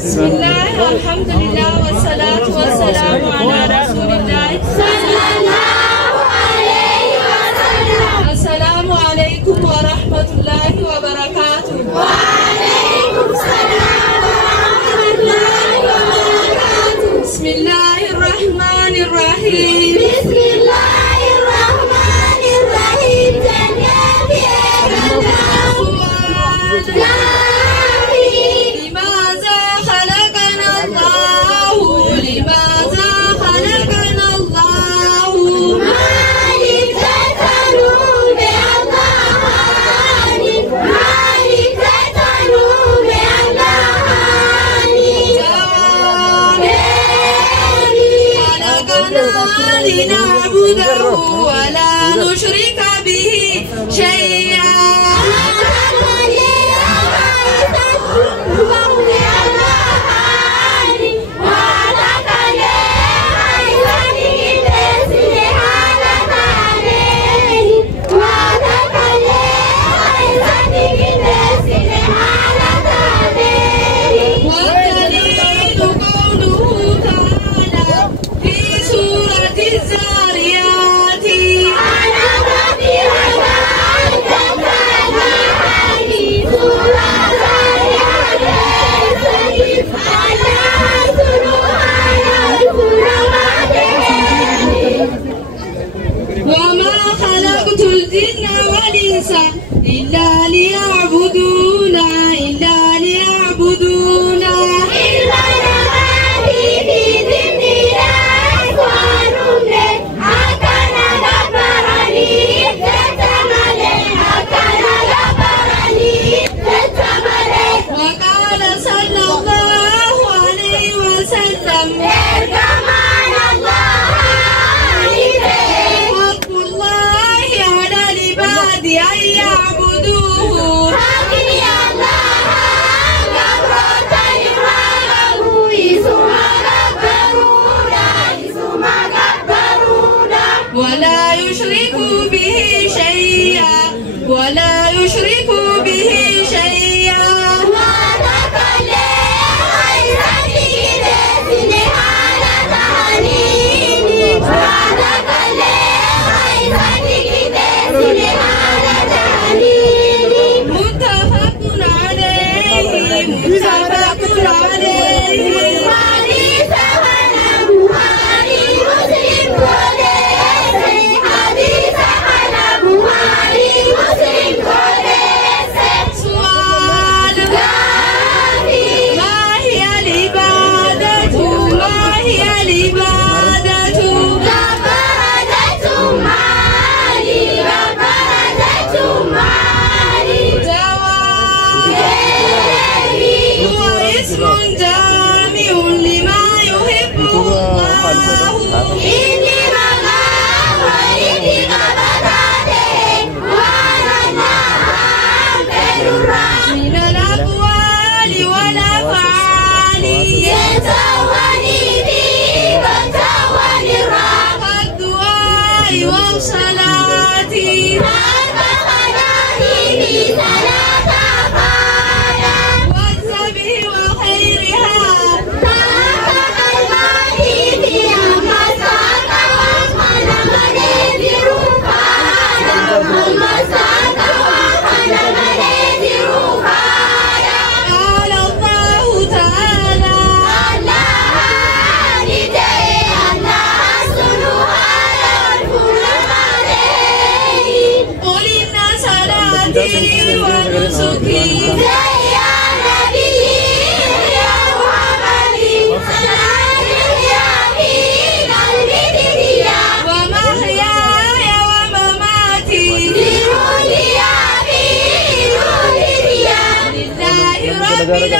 بسم الله والحمد لله والصلاة والسلام على رسول الله صلى الله عليه وسلم. السلام عليكم ورحمة الله وبركاته. وعليكم السلام ورحمة الله وبركاته. بسم الله الرحمن الرحيم. بسم الله الرحمن الرحيم. لنعبده ولا نشرك به شيئا. وما خلقت الجن والإنس إلا ليعبدون إلا ليعبدون. وقال صلى الله عليه وسلم أن يعبدوه. ولا يشركوا به شيئا ولا يشركوا به شيئا. من الأقوال والأفعال يتواني به وتواني الراحة والدعاء والصلاة والذبح وخيرها قال الله تعالى قل إن صلاتي ونسكي ومحياي ومماتي لله رب العالمين